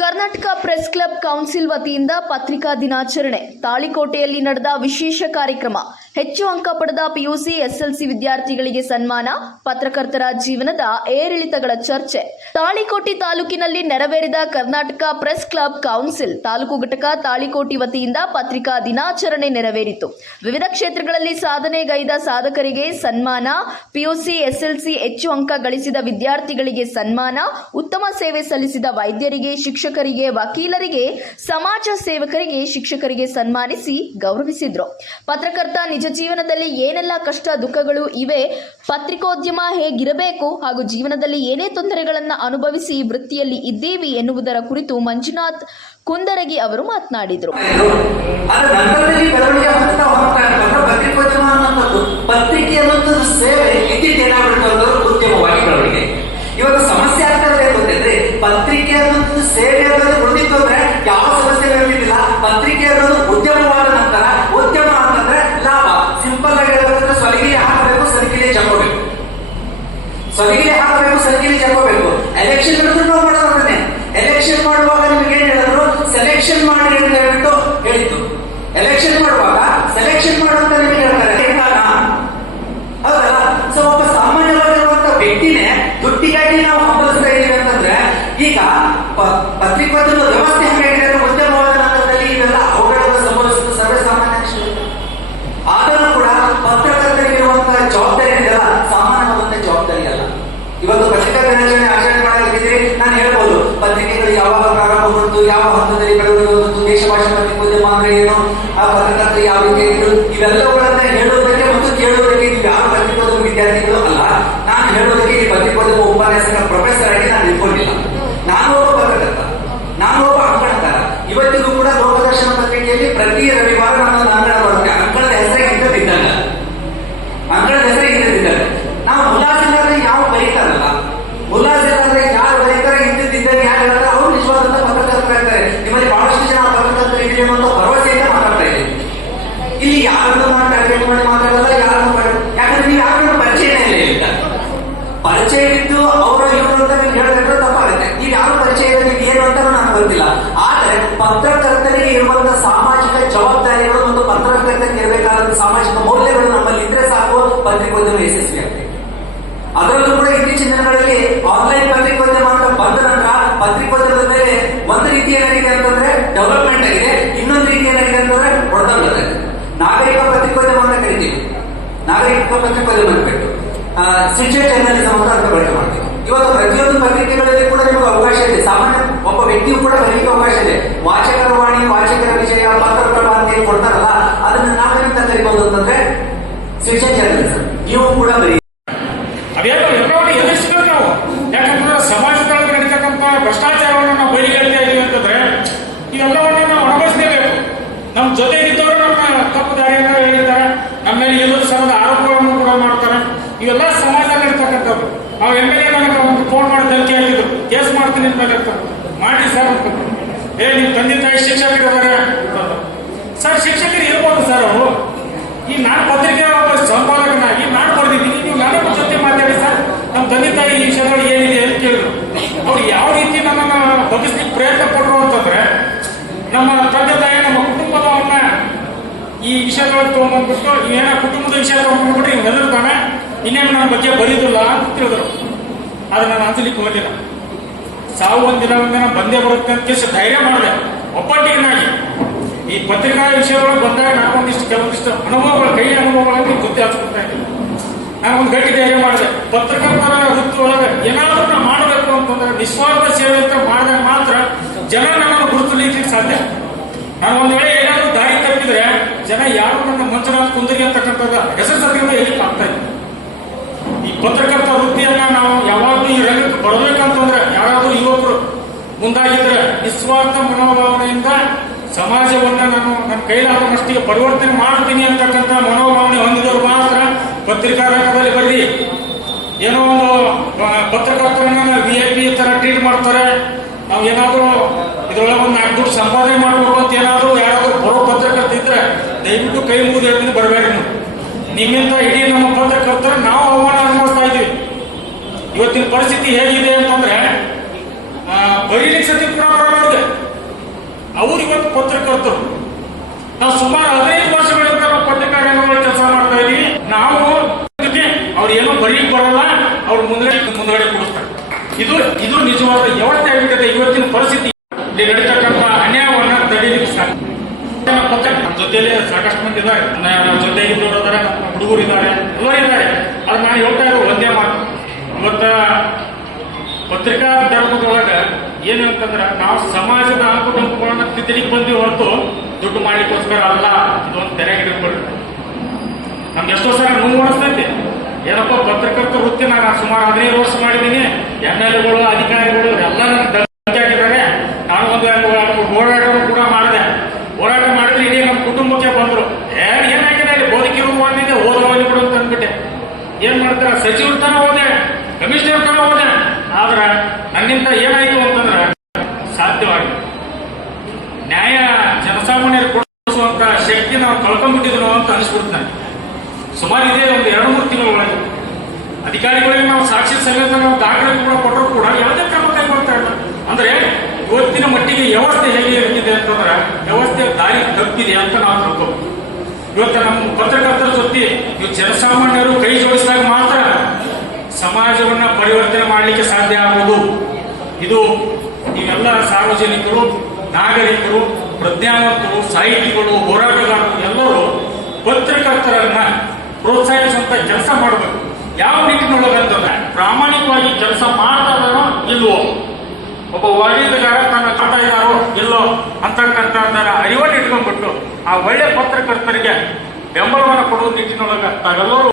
Karnataka press club council ವತಿಯಿಂದ ಪತ್ರಿಕಾ ದಿನಾಚರಣೆ. ತಾಳಿಕೋಟೆಯಲ್ಲಿ ನಡೆದ ವಿಶೇಷ ಕಾರ್ಯಕ್ರಮ. ಹೆಚ್ಚು ಅಂಕ ಪಡೆದ ಪಿಯುಸಿ ಎಸ್ಎಲ್ಸಿ ವಿದ್ಯಾರ್ಥಿಗಳಿಗೆ ಸನ್ಮಾನ, ಪತ್ರಕರ್ತರ ಜೀವನದ ಏರಿಳಿತಗಳ ಚರ್ಚೆ. ತಾಳಿಕೋಟೆ ತಾಲೂಕಿನಲ್ಲಿ ನೆರವೇರಿದ ಕರ್ನಾಟಕ ಪ್ರೆಸ್ ಕ್ಲಬ್ ಕೌನ್ಸಿಲ್ ತಾಲೂಕು ಘಟಕ ತಾಳಿಕೋಟೆ ವತಿಯಿಂದ ಪತ್ರಿಕಾ ದಿನಾಚರಣೆ ನೆರವೇರಿತು. ವಿವಿಧ ಕ್ಷೇತ್ರಗಳಲ್ಲಿ ಸಾಧನೆಗೈದ ಸಾಧಕರಿಗೆ ಸನ್ಮಾನ, ಪಿಯುಸಿ ಎಸ್ಎಲ್ಸಿ ಹೆಚ್ಚು ಅಂಕ ಗಳಿಸಿದ ವಿದ್ಯಾರ್ಥಿಗಳಿಗೆ ಸನ್ಮಾನ, ಉತ್ತಮ ಸೇವೆ ಸಲ್ಲಿಸಿದ ವೈದ್ಯರಿಗೆ, ಶಿಕ್ಷಕರಿಗೆ, ವಕೀಲರಿಗೆ, ಸಮಾಜ ಸೇವಕರಿಗೆ, ಶಿಕ್ಷಕರಿಗೆ ಸನ್ಮಾನಿಸಿ ಗೌರವಿಸಿದ್ರು. ಪತ್ರಕರ್ತ ನಿಜ ಜೀವನದಲ್ಲಿ ಏನೆಲ್ಲ ಕಷ್ಟ ದುಃಖಗಳು ಇವೆ, ಪತ್ರಿಕೋದ್ಯಮ ಹೇಗಿರಬೇಕು ಹಾಗೂ ಜೀವನದಲ್ಲಿ ಏನೇ ತೊಂದರೆಗಳನ್ನು ಅನುಭವಿಸಿ ವೃತ್ತಿಯಲ್ಲಿ ಇದ್ದೀವಿ ಎನ್ನುವುದರ ಕುರಿತು ಮಂಜುನಾಥ್ ಕುಂದರಗಿ ಅವರು ಮಾತನಾಡಿದರು. ಪತ್ರಿಕೆ ಅನ್ನೋದು ಸೇವೆ ಉದ್ಯಮವಾಗಿ ಬೆಳವಣಿಗೆ ಇವಾಗ ಸಮಸ್ಯೆ ಆಗ್ತದೆ ಅಂತಂದ್ರೆ ಪತ್ರಿಕೆ ಅನ್ನೋದು ಸೇವೆ ಅನ್ನೋದು ಉಳಿದಿತ್ತು ಅಂದ್ರೆ ಯಾವ ಸಮಸ್ಯೆ ಇರಲಿಲ್ಲ. ಪತ್ರಿಕೆ ಅನ್ನೋದು ಉದ್ಯಮವಾದ ನಂತರ ಉದ್ಯಮ ಅಂತಂದ್ರೆ ಲಾಭ. ಸಿಂಪಲ್ ಆಗಿ ಹೇಳಬೇಕಂದ್ರೆ ಸೊಲಗಿಲೆ ಹಾಕಬೇಕು, ಸಲಿಗಿಲೆ ಜಪ್ಪಬೇಕು. ಸೊಲಗಿಲೆ ಹಾಕಬೇಕು, ಸಲಿಗಿಲೆ ಜಪ್ಪಬೇಕು. ಎಲೆಕ್ಷನ್ ನಾವು ಮಾಡೋದನ್ನೇ. ಎಲೆಕ್ಷನ್ ಮಾಡುವಾಗ ನಿಮ್ಗೆ ಏನ್ ಹೇಳಿದ್ರು? ಸೆಲೆಕ್ಷನ್ ಮಾಡಿ ಅಂತ ಹೇಳ್ಬಿಟ್ಟು ಹೇಳಿತ್ತು. ಎಲೆಕ್ಷನ್ ಮಾಡುವಾಗ ಸೆಲೆಕ್ಷನ್ ಮಾಡುವಂತ ನಿಮಗೆ ಹೇಳ್ತಾರೆ. ಹೌದಲ್ಲ? ಸೊ ಒಬ್ಬ ಸಾಮಾನ್ಯವಾಗಿರುವಂತ ವ್ಯಕ್ತಿನೇ ದುಡ್ಡಿಗಾಗಿ ನಾವು ಹಂಬಲಿಸ್ತಾ ಇದೀವಿ ಅಂತಂದ್ರೆ ಈಗ ಪತ್ರಿಕೋದ್ಯಮ ವ್ಯವಸ್ಥೆ ಹೇಗಿದೆ ಅಂದ್ರೆ ಉದ್ಯಮವಾದ ನಂತರದಲ್ಲಿ ಇವೆಲ್ಲ ಅವುಗಳನ್ನು ಸಂಭವಿಸುವುದು ಸರ್ವೇ ಸಾಮಾನ್ಯ ವಿಷಯ. ಆದರೂ ಕೂಡ ಪತ್ರಕರ್ತರಿಗಿರುವಂತಹ ಜವಾಬ್ದಾರಿ ಇದೆಯಲ್ಲ, ಸಾಮಾನ್ಯವಾದಂತಹ ಜವಾಬ್ದಾರಿ ಅಲ್ಲ. ಇವತ್ತು ಪತ್ರಿಕಾ ದಿನಾಚರಣೆ ಆಚರಣೆ ಮಾಡಲಿಕ್ಕಿದ್ರೆ ನಾನು ಹೇಳ್ಬೋದು ಪತ್ರಿಕೆಗಳು ಯಾವಾಗ ಪ್ರಾರಂಭಗೊಂಡು, ಯಾವ ಹಂತದಲ್ಲಿ ಬೆಳೆದು, ದೇಶ ಭಾಷೆ ಪತ್ರಿಕೋದ್ಯಮ ಅಂದ್ರೆ ಏನು, ಆ ಪತ್ರಕರ್ತರು ಯಾವ ರೀತಿ ಇದ್ರು, ಇವೆಲ್ಲವುಗಳನ್ನ ಹೇಳುವುದಕ್ಕೆ ಮತ್ತು ಕೇಳುವುದಕ್ಕೆ ನೀವು ಯಾರು ಪತ್ರಿಕೋದ್ಯಮ ವಿದ್ಯಾರ್ಥಿಗಳು ಅಲ್ಲ. ನಾನು ಹೇಳುವುದಕ್ಕೆ ಈ ಪತ್ರಿಕೋದ್ಯಮ ಉಪನ್ಯಾಸಕ ಪ್ರೊಫೆಸರ್ ಆಗಿ ನಾನು ನಿಂತ್ಕೊಂಡಿಲ್ಲ. ನಾನು ಒಬ್ಬ ಪತ್ರಕರ್ತ, ನಾನು ಒಬ್ಬ ಅಂಕಣಕಾರ. ಇವತ್ತಿಗೂ ಕೂಡ ಲೋಕದರ್ಶನ ಪತ್ರಿಕೆಯಲ್ಲಿ ಪ್ರತಿ ರವಿವಾರ ನಾನು ಅಂಕಣ ಬರುತ್ತೆ. ಅಂಕಣದ ಹೆಸರೇ ಇದ್ದದಿದ್ದಾಗ, ಅಂಕಣದ ಹೆಸರೇ ಇದ್ದದಿದ್ದಾಗ ನಾವು ಉಲ್ಲಾಸಿಲ್ಲದ್ರೆ ಯಾವ ಬರೀತಾರಲ್ಲ, ಉಲ್ಲಾಸಿಲ್ಲದ್ರೆ ಯಾರು ಬರೀತಾರೆ ಇದ್ದಿದ್ದಾಗ ಯಾರು ಹೇಳ್ತಾರೆ ಅವರು ನಿಜವಾದಂತ ಪತ್ರಕರ್ತರಾಗ್ತಾರೆ. ನಿಮ್ಮಲ್ಲಿ ಬಹಳಷ್ಟು ಜನ ಪತ್ರಕರ್ತರು ಇದೆ ಅನ್ನೋ ಭರವಸೆಯಿಂದ ಮಾತಾಡ್ತಾ ಇದ್ದೀವಿ. ಇಲ್ಲಿ ಯಾರನ್ನು ನಾವು ಟಾರ್ಗೆಟ್ ಮಾಡಿ ಮಾತಾಡಲ್ಲ, ಯಾರನ್ನು ಯಾಕಂದ್ರೆ ನೀವು ಯಾರನ್ನು ಪರಿಚಯನೇ ಇಲ್ಲ. ಪರಿಚಯ ಇದ್ದು ಅವರು ಇವರು ಅಂತ ನೀವು ಹೇಳಿದ್ರೆ ತಪ್ಪಾಗುತ್ತೆ. ನೀವು ಯಾರು ಪರಿಚಯ ಇದೆ, ನೀವು ಏನು ಅಂತ ನನಗೆ ಗೊತ್ತಿಲ್ಲ. ಆದರೆ ಪತ್ರಕರ್ತರಿಗೆ ಇರುವಂತಹ ಸಾಮಾಜಿಕ ಜವಾಬ್ದಾರಿಗಳು ಮತ್ತು ಪತ್ರಕರ್ತರಿಗೆ ಇರಬೇಕಾದ ಸಾಮಾಜಿಕ ಮೌಲ್ಯಗಳು ನಮ್ಮಲ್ಲಿ ಇದ್ರೆ ಸಾಕು, ಪತ್ರಿಕೋದ್ಯಮ ಯಶಸ್ವಿ ಆಗ್ತದೆ. ಅದರಲ್ಲೂ ಕೂಡ ಇತ್ತೀಚಿನ ದಿನಗಳಲ್ಲಿ ಆನ್ಲೈನ್ ಪತ್ರಿಕೋದ್ಯಮ ಅಂತ ಬಂದ ನಂತರ ಪತ್ರಿಕೋದ್ಯಮದ ಮೇಲೆ ಒಂದು ರೀತಿ ಏನಾಗಿದೆ ಅಂತಂದ್ರೆ ಡೆವಲಪ್ಮೆಂಟ್ ಆಗಿದೆ, ಇನ್ನೊಂದು ರೀತಿ ಏನಾಗಿದೆ ಅಂತಂದ್ರೆ ಹೊಡೆದಾಗಿದೆ. ನಾಗರಿಕ ಪತ್ರಿಕೋದ್ಯಮ ಅಂತ ಕರಿತೀವಿ. ನಾಗರಿಕ ಪತ್ರಿಕೋದ್ಯಮ ಅನ್ಬಿಟ್ಟು ಸಿಟಿಜನ್ ಜರ್ನಲಿಸಂ ಅಂತ ಅರ್ಥ ಬಳಕೆ ಮಾಡ್ತೀವಿ. ಇವತ್ತು ಪ್ರತಿಯೊಂದು ಪತ್ರಿಕೆಗಳಲ್ಲಿ ಕೂಡ ನಿಮಗೆ ಅವಕಾಶ ಇದೆ. ಸಾಮಾನ್ಯ ಒಬ್ಬ ವ್ಯಕ್ತಿಯು ಕೂಡ ಬರೀಲಿಕ್ಕೆ ಅವಕಾಶ ಇದೆ. ವಾಚಕರ ವಾಣಿ, ವಾಚಕರ ವಿಷಯ, ಪತ್ರಪ್ರಭ ಅಂತ ಏನು ಕೊಡ್ತಾರಲ್ಲ, ಅದನ್ನ ನಾವೇನಂತ ಕರಿಬಹುದು ಅಂತಂದ್ರೆ ಸಿಟಿಜನ್ ಜರ್ನಲಿಸಂ. ನೀವು ಕೂಡ ಬರೀ ಎದುರಿಸಬೇಕು ನಾವು. ಯಾಕಂದ್ರೆ ಸಮಾಜದೊಳಗೆ ನಡೀತಕ್ಕಂಥ ಭ್ರಷ್ಟಾಚಾರವನ್ನು ನಾವು ಬಯಲಿಗೆಳ್ತಾ ಇದೀವಿ ಅಂತಂದ್ರೆ ಇವೆಲ್ಲವನ್ನು ನಾವು ಅನುಭವಿಸಲೇಬೇಕು. ನಮ್ಮ ಜೊತೆ ಇದ್ದವರು ನಮ್ಮ ತಪ್ಪು ದಾರಿಯನ್ನು ಹೇಳಿರ್ತಾರೆ, ನಮ್ಮ ಮೇಲೆ ಎಲ್ಲರೂ ಸರದ ಆರೋಪಗಳನ್ನು ಕೂಡ ಮಾಡ್ತಾರೆ. ಇವೆಲ್ಲ ಸಮಾಜದಲ್ಲಿ ಇರ್ತಕ್ಕಂಥವ್ರು. ನಾವು MLA ನನಗೆ ಒಂದು ಫೋನ್ ಮಾಡಿ ಧಮಕಿ ಹಾಕಿದ್ರು, ಕೇಸ್ ಮಾಡ್ತೀನಿ ಅಂತ ಹೇಳ್ತಾರೆ. ಮಾಡಿ ಸರ್, ನಿಮ್ ತಂದೆ ತಾಯಿ ಶಿಕ್ಷಕರಿದ್ದಾರೆ ಸರ್. ಶಿಕ್ಷಕರು ಇರ್ಬೋದು ಸರ್. ಅವರು ಈಗ ನಾನು ಪತ್ರಿಕೆ ಸಂಪಾದಕನಾಗಿ ನಾನು ಬರ್ದಿದ್ದೀನಿ, ನೀವು ನನ್ನ ಜೊತೆ ಮಾತಾಡಿ ಸರ್, ನಮ್ಮ ತಂದೆ ತಾಯಿ ಈ ವಿಷಯದಲ್ಲಿ ಏನಿದೆ ಅಂತ ಕೇಳಿದ್ರು. ಅವ್ರು ಯಾವ ರೀತಿ ನಮ್ಮನ್ನ ಬಗ್ಗಿಸ್ಲಿಕ್ಕೆ ಪ್ರಯತ್ನ ಪಟ್ಟರು ಅಂತಂದ್ರೆ ನಮ್ಮ ತಂದೆ ತಾಯಿ ನಮ್ಮ ಕುಟುಂಬದವನ್ನ ಈ ವಿಷಯಗಳು ತಗೊಂಡ್ಬಿಟ್ಟು ಏನೋ ಕುಟುಂಬದ ವಿಷಯ ತಗೊಂಡ್ಬಿಟ್ಟು ಇವ್ ಹೆದರ್ತಾನೆ, ಇನ್ನೇನು ನನ್ನ ಬಗ್ಗೆ ಬರೀದಿಲ್ಲ ಅಂತ ತಿಳಿದ್ರು. ಆದ್ರೆ ನಾನು ಅಂಜಲಿಕ್ಕೆ ಹೋಗಲಿಲ್ಲ. ಸಾವು ಒಂದಿನ ಬಂದೇ ಬರುತ್ತೆ ಅಂತ ಕೇಳಿ ಧೈರ್ಯ ಮಾಡಿದೆ ಒಬ್ಬಟ್ಟಿನಾಗಿ. ಈ ಪತ್ರಿಕಾ ವಿಷಯಗಳು ಬಂದಾಗ ನಾನೊಂದಿಷ್ಟು ಕೆಲವೊಂದಿಷ್ಟು ಅನುಭವಗಳು, ಕೈ ಅನುಭವಗಳನ್ನು ಗೊತ್ತೇ ಹಾಕ್ಬಿಡ್ತಾ ಇದ್ದೀನಿ. ನಾನು ಒಂದು ಗಟ್ಟಿ ಧೈರ್ಯ ಮಾಡಿದೆ. ಪತ್ರಕರ್ತರ ವೃತ್ತಿ ಒಳಗೆ ಏನಾದ್ರೂ ನಾವು ಮಾಡಬೇಕು ಅಂತಂದ್ರೆ ನಿಸ್ವಾರ್ಥ ಸೇವೆ ಅಂತ ಮಾಡಿದಾಗ ಮಾತ್ರ ಜನ ನನ್ನನ್ನು ಗುರುತಿಲಿಕ್ಕೆ ಸಾಧ್ಯ. ನಾನು ಒಂದ್ ವೇಳೆ ಏನಾದ್ರೂ ದಾರಿ ತಪ್ಪಿದ್ರೆ ಜನ ಯಾರು ನನ್ನ ಮಂಜುನಾಥ್ ಕುಂದರಿ ಅಂತಕ್ಕಂಥದ್ದು ಹೆಸರು ಸದ್ಯದಿಂದ ಹೇಳಿಕ್ಕೆ ಆಗ್ತಾ ಇದೆ. ಈ ಪತ್ರಕರ್ತ ವೃತ್ತಿಯನ್ನ ನಾವು ಯಾವಾಗಲೂ ಈ ರಂಗಕ್ಕೆ ಬರಬೇಕಂತಂದ್ರೆ ಯಾರಾದ್ರೂ ಯುವಕರು ಮುಂದಾಗಿದ್ರೆ ನಿಸ್ವಾರ್ಥ ಮನೋಭಾವನೆಯಿಂದ ಸಮಾಜವನ್ನ ನಾನು ನನ್ನ ಕೈಲಾದಷ್ಟೇ ಪರಿವರ್ತನೆ ಮಾಡ್ತೀನಿ ಅಂತಕ್ಕಂಥ ಮನೋಭಾವನೆ ಹೊಂದಿದವರು ಮಾತ್ರ ಪತ್ರಿಕಾ ರಂಗದಲ್ಲಿ ಬರ್ರಿ. ಏನೋ ಒಂದು ಪತ್ರಕರ್ತರನ್ನ VIP ತರ ಟ್ರೀಟ್ ಮಾಡ್ತಾರೆ. ನಾವು ಏನಾದ್ರೂ ಇದ್ರೊಳಗೆ ಒಂದು 4 ದುಡ್ಡು ಸಂಪಾದನೆ ಮಾಡಬೇಕು ಅಂತ ಏನಾದ್ರು ಯಾರಾದ್ರೂ ಬರೋ ಪತ್ರಕರ್ತ ಇದ್ರೆ ದಯವಿಟ್ಟು ಕೈ ಮುಗಿದು ಹೇಳ್ತೀನಿ, ಬರಬೇಡಿ. ನಿಮ್ಮಿಂದ ಇಡೀ ನಮ್ಮ ಪತ್ರಕರ್ತರ ನಾವು ಅವಮಾನ ಅನುಭವಿಸ್ತಾ ಇದ್ದೀವಿ. ಇವತ್ತಿನ ಪರಿಸ್ಥಿತಿ ಹೇಗಿದೆ ಅಂತಂದ್ರೆ ಬರೀಲಿಕ್ಕೆ ಸತಿ ಕೂಡ ಅವ್ರು ಇವತ್ತು ಪತ್ರಕರ್ತರು. ನಾವು ಸುಮಾರು 15 ವರ್ಷಗಳಿಂದ ನಾವು ಪತ್ರಿಕಾ ರಂಗದಲ್ಲಿ ಕೆಲಸ ಮಾಡ್ತಾ ಇದೀವಿ. ನಾವು ಅವ್ರು ಏನೋ ಬರೀಕ್ ಬರಲ್ಲ, ಅವ್ರು ಮುಂದಗಡೆ ಕೊಡ್ತಾರೆ. ಇದು ನಿಜವಾದ ಯಾವತ್ತೇ ಆಗಿಬಿಟ್ಟಿದೆ ಇವತ್ತಿನ ಪರಿಸ್ಥಿತಿ. ಇಲ್ಲಿ ನಡೀತಕ್ಕಂಥ ಅನ್ಯಾಯವನ್ನ ತಡೆಯಲಿಕ್ಕೆ ಸಾಧ್ಯ. ನಮ್ಮ ಜೊತೆಯಲ್ಲಿ ಸಾಕಷ್ಟು ಮಂದಿ ಇದ್ದಾರೆ, ನಮ್ಮ ಜೊತೆಗಿದ್ದವರು ಇದ್ದಾರೆ, ನಮ್ಮ ಹುಡುಗರು ಇದ್ದಾರೆ, ಎಲ್ಲರೂ ಇದ್ದಾರೆ. ಅದು ನಾನು ಹೇಳ್ತಾ ಇರೋ ಒಂದೇ ಮಾತು, ಇವತ್ತ ಪತ್ರಿಕಾ ಧರ್ಮದೊಳಗ ಏನು ಅಂತಂದ್ರೆ ನಾವು ಸಮಾಜದ ಅಂಕುಡಂಕುಗಳನ್ನ ತಿದ್ದಲಿಕ್ಕೆ ಬಂದಿವಿ ಹೊರತು ದುಡ್ಡು ಮಾಡ್ಲಿಕ್ಕೋಸ್ಕರ ಅಲ್ಲ. ಇದು ಒಂದು ತೆರೆ ಹಿಡಿದುಕೊಳ್ಳಿ. ನಮ್ಗೆ ಎಷ್ಟೋ ಸಲ ನೋವು ಅನಿಸ್ತೈತಿ. ಏನಪ್ಪ ಪತ್ರಕರ್ತ ವೃತ್ತಿ ನಾನು ಸುಮಾರು 15 ವರ್ಷ ಮಾಡಿದ್ದೀನಿ. MLAಗಳು ಅಧಿಕಾರಿಗಳು ಎಲ್ಲ ನನ್ನ ದಂಗೆ ಹಾಕಿದ್ದಾರೆ. ನಾನು ಒಂದು ಹೋರಾಟ ಕೂಡ ಮಾಡಿದೆ. ಹೋರಾಟ ಮಾಡಿದ್ರೆ ಇಡೀ ನಮ್ಮ ಕುಟುಂಬಕ್ಕೆ ಬಂದ್ರು. ಏನಾಗಿದೆ ಅಲ್ಲಿ ಬೋಧಕಿರು ಬಂದಿದೆ, ಓದವಲ್ಲಿ ಬಿಡು ಅಂತ ಅಂದ್ಬಿಟ್ಟೆ. ಏನ್ ಮಾಡ್ತಾರೆ, ಸಚಿವರು ತನ ಹೋದೆ, ಕಮಿಷನರ್ ತನ ಹೋದೆ. ಆದ್ರೆ ನನ್ನಿಂದ ಏನಾಯ್ತು ಅಂತಂದ್ರೆ ಸಾಧ್ಯವಾಗಿ ನ್ಯಾಯ ಜನಸಾಮಾನ್ಯರು ಕೊಡಿಸುವಂತ ಶಕ್ತಿ ನಾವು ಕಳ್ಕೊಂಡ್ಬಿಟ್ಟಿದ್ರು ಅಂತ ಅನಿಸ್ಬಿಡ್ತಾನೆ. ಸುಮಾರು ಇದೇ ಒಂದು 2-3 ತಿಂಗಳೊಳಗೆ ಅಧಿಕಾರಿಗಳಿಗೆ ನಾವು ಸಾಕ್ಷಿ ಸಮೇತ ನಾವು ದಾಖಲೆ ಕೂಡ ಕೊಟ್ಟರು ಕೂಡ ಯಾವುದೇ ಕ್ರಮ ಕೈಗೊಳ್ತಾ ಇಲ್ಲ. ಅಂದ್ರೆ ಇವತ್ತಿನ ಮಟ್ಟಿಗೆ ವ್ಯವಸ್ಥೆ ಹೇಗೆ ಇರ್ತಿದೆ ಅಂತಂದ್ರೆ ವ್ಯವಸ್ಥೆ ದಾರಿ ತಪ್ಪಿದೆ ಅಂತ ನಾವು ತಿಳ್ಕೋಬೇಕು. ಇವತ್ತು ನಮ್ಮ ಪತ್ರಕರ್ತರ ಜೊತೆ ನೀವು ಜನಸಾಮಾನ್ಯರು ಕೈ ಜೋಡಿಸಿದಾಗ ಮಾತ್ರ ಸಮಾಜವನ್ನ ಪರಿವರ್ತನೆ ಮಾಡಲಿಕ್ಕೆ ಸಾಧ್ಯ ಆಗುವುದು. ಇದು ನೀವೆಲ್ಲ ಸಾರ್ವಜನಿಕರು, ನಾಗರಿಕರು, ಪ್ರಜ್ಞಾವಂತರು, ಸಾಹಿತಿಗಳು, ಹೋರಾಟಗಾರರು ಎಲ್ಲರೂ ಪತ್ರಕರ್ತರನ್ನ ಪ್ರೋತ್ಸಾಹಿಸುವಂತ ಕೆಲಸ ಮಾಡಬೇಕು. ಯಾವ ನಿಟ್ಟಿನೊಳಗಂತಂದ್ರೆ ಪ್ರಾಮಾಣಿಕವಾಗಿ ಕೆಲಸ ಮಾಡ್ತಾರೋ ಇಲ್ವೋ, ಒಬ್ಬ ವರದಿಗಾರ ತನ್ನ ಕಾಟ ಇದ್ದಾರೋ ಇಲ್ಲೋ ಅಂತಕ್ಕಂಥ ಅರಿವನ್ನು ಇಟ್ಕೊಂಡ್ಬಿಟ್ಟು ಆ ಒಳ್ಳೆ ಪತ್ರಕರ್ತರಿಗೆ ಬೆಂಬಲವನ್ನು ಕೊಡುವ ನಿಟ್ಟಿನೊಳಗ ತಾವೆಲ್ಲರೂ